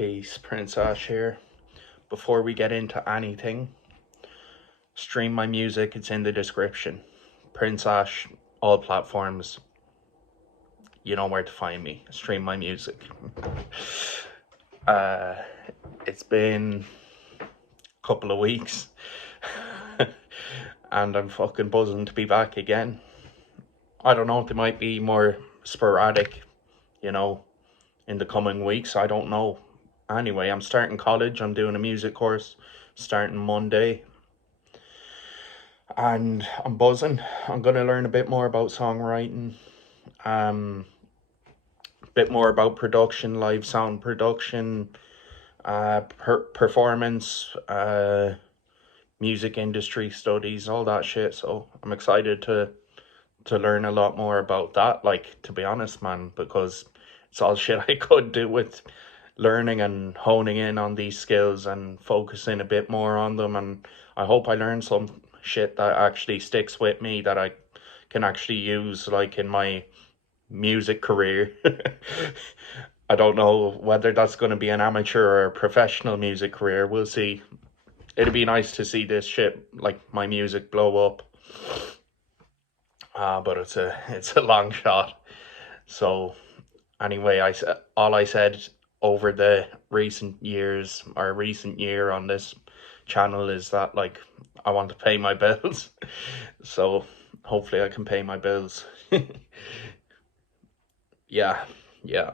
Peace, Prince Ash here. Before we get into anything, stream my music, it's in the description. Prince Ash, all platforms. You know where to find me. Stream my music. It's been a couple of weeks and I'm fucking buzzing to be back again. I don't know, they might be more sporadic, in the coming weeks. I don't know. Anyway, I'm starting college. I'm doing a music course starting Monday. And I'm buzzing. I'm going to learn a bit more about songwriting. A bit more about production, live sound production, performance, music industry studies, all that shit. So I'm excited to learn a lot more about that, like, to be honest, man, because it's all shit I could do with learning and honing in on these skills and focusing a bit more on them. And I hope I learn some shit that actually sticks with me, that I can actually use, like, in my music career. I don't know whether that's going to be an amateur or a professional music career. We'll see. It'd be nice to see this shit, like my music, blow up. But it's a long shot. So anyway, all I said over the recent years, or recent year on this channel, is that, like, I want to pay my bills. So hopefully I can pay my bills. Yeah. Yeah,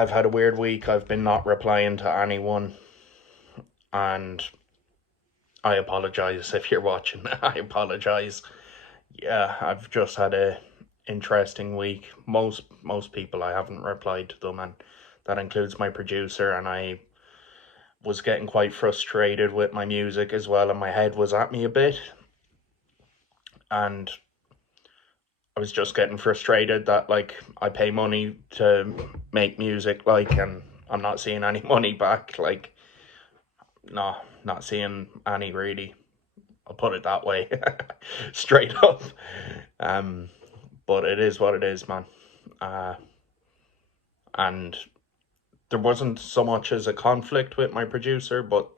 I've had a weird week. I've been not replying to anyone, and I apologize if you're watching. I apologize. Yeah, I've just had a interesting week. Most people, I haven't replied to them, and that includes my producer, and I was getting quite frustrated with my music as well, and my head was at me a bit, and I was just getting frustrated that, like, I pay money to make music, like, and I'm not seeing any money back. Like, no, not seeing any, really. I'll put it that way. Straight up. But it is what it is, man. And there wasn't so much as a conflict with my producer, but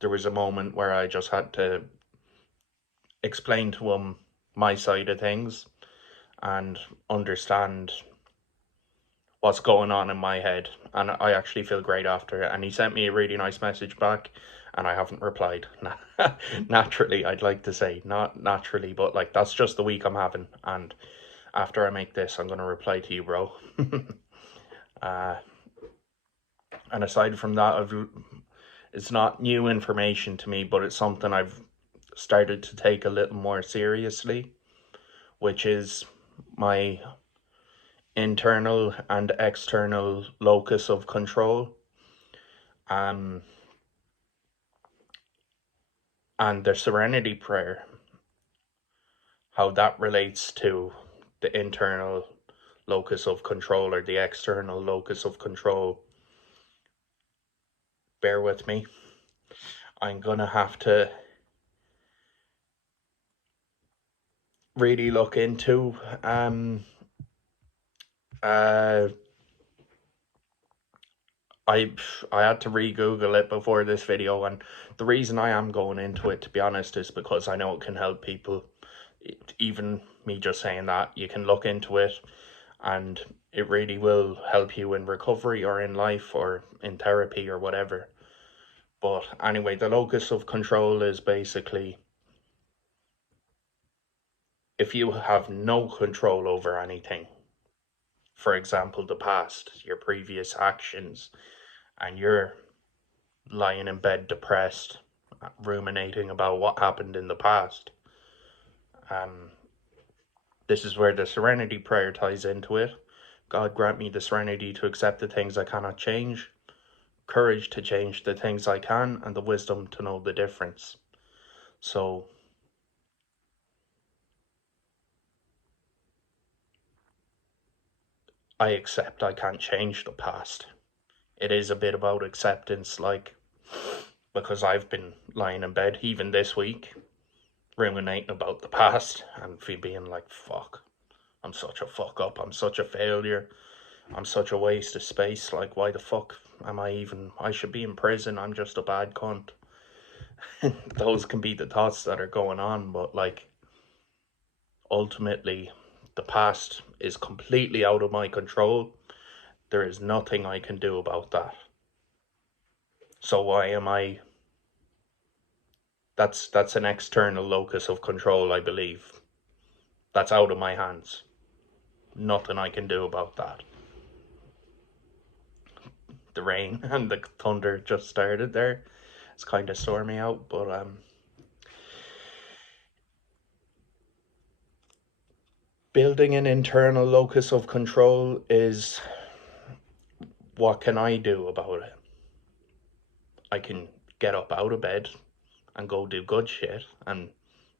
there was a moment where I just had to explain to him my side of things and understand what's going on in my head. And I actually feel great after it. And he sent me a really nice message back, and I haven't replied. Naturally, I'd like to say. Not naturally, but, like, that's just the week I'm having. And after I make this, I'm going to reply to you, bro. And aside from that, it's not new information to me, but it's something I've started to take a little more seriously, which is my internal and external locus of control. And the serenity prayer, how that relates to the internal locus of control or the external locus of control. Bear with me. I'm gonna have to really look into I had to re-Google it before this video, and the reason I am going into it, to be honest, is because I know it can help people. Even me just saying that, you can look into it, and it really will help you in recovery or in life or in therapy or whatever. But anyway, the locus of control is basically if you have no control over anything. For example, the past, your previous actions, and you're lying in bed depressed, ruminating about what happened in the past. This is where the serenity prayer ties into it. God, grant me the serenity to accept the things I cannot change, courage to change the things I can, and the wisdom to know the difference. So I accept I can't change the past. It is a bit about acceptance, like, because I've been lying in bed, even this week, ruminating about the past and being like, fuck, I'm such a fuck up. I'm such a failure. I'm such a waste of space. Like, why the fuck am I even? I should be in prison. I'm just a bad cunt. Those can be the thoughts that are going on, but like, ultimately, the past is completely out of my control. There is nothing I can do about that. So why am I? That's an external locus of control, I believe. That's out of my hands. Nothing I can do about that. The rain and the thunder just started there. It's kind of stormy out, but building an internal locus of control is, what can I do about it? I can get up out of bed and go do good shit and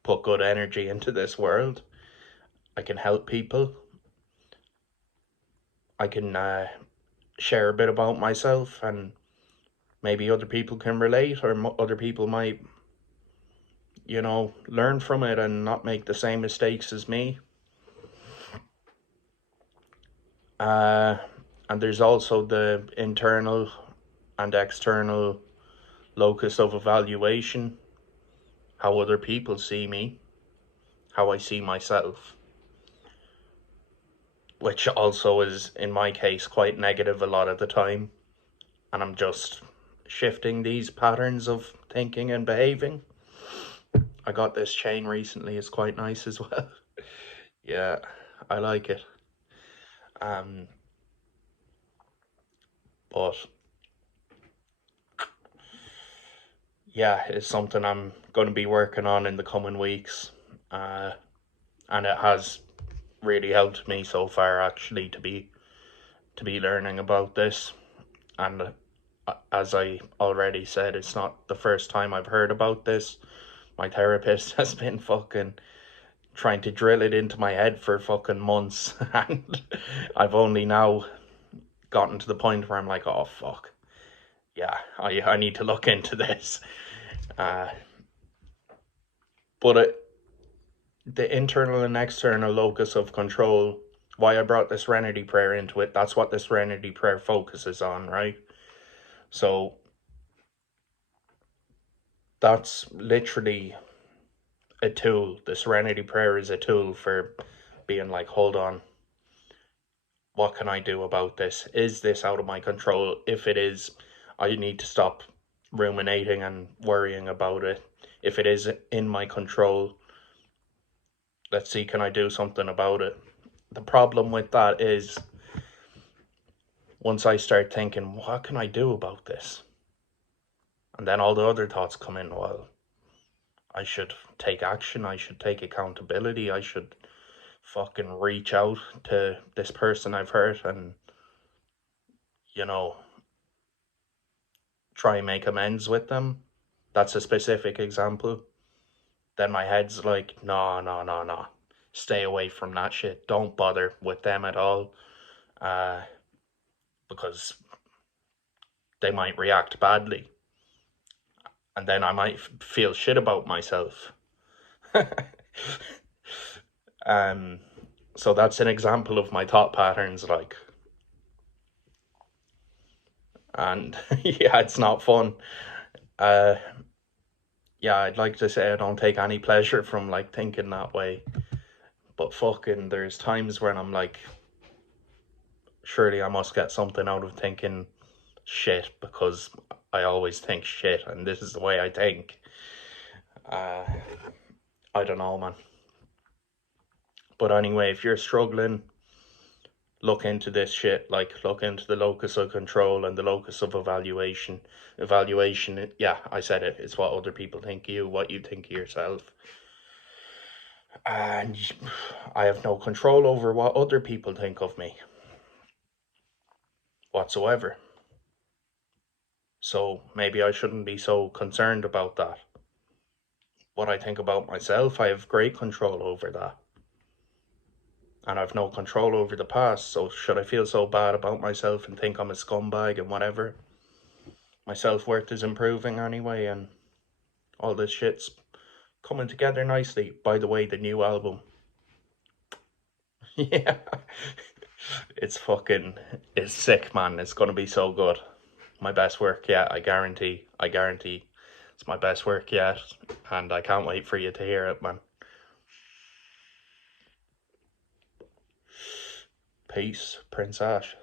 put good energy into this world. I can help people. I can share a bit about myself, and maybe other people can relate, or other people might, learn from it and not make the same mistakes as me. Uh, and there's also the internal and external locus of evaluation, how other people see me, how I see myself, which also is, in my case, quite negative a lot of the time. And I'm just shifting these patterns of thinking and behaving. I got this chain recently, it's quite nice as well. Yeah, I like it. Um, but yeah, it's something I'm going to be working on in the coming weeks. Uh, and it has really helped me so far, actually, to be learning about this. And as I already said, it's not the first time I've heard about this. My therapist has been fucking trying to drill it into my head for fucking months, and I've only now gotten to the point where I'm like, oh fuck, yeah, I need to look into this. Uh, but the internal and external locus of control, why I brought the Serenity Prayer into it, that's what the Serenity Prayer focuses on, right? So that's literally a tool. The Serenity Prayer is a tool for being like, hold on, what can I do about this? Is this out of my control? If it is, I need to stop ruminating and worrying about it. If it is in my control, let's see, can I do something about it? The problem with that is, once I start thinking, what can I do about this? And then all the other thoughts come in, well, I should take action, I should take accountability, I should fucking reach out to this person I've hurt and, you know, try and make amends with them. That's a specific example. Then my head's like, no, no, no, no. Stay away from that shit. Don't bother with them at all. Uh, because they might react badly. And then I might feel shit about myself. um, so that's an example of my thought patterns, like. And yeah, it's not fun. Uh, yeah, I'd like to say I don't take any pleasure from like thinking that way. But fucking, there's times when I'm like, surely I must get something out of thinking shit, because I always think shit and this is the way I think. Uh, I don't know, man. But anyway, if you're struggling, look into this shit. Like, look into the locus of control and the locus of evaluation. Evaluation, yeah, I said it. It's what other people think of you, what you think of yourself. And I have no control over what other people think of me whatsoever. So maybe I shouldn't be so concerned about that. What I think about myself, I have great control over that. And I've no control over the past, so should I feel so bad about myself and think I'm a scumbag and whatever? My self-worth is improving anyway, and all this shit's coming together nicely. By the way, the new album, Yeah. It's sick, man. It's gonna be so good. My best work yet, I guarantee it's my best work yet, and I can't wait for you to hear it, man. Peace, Prince Ash.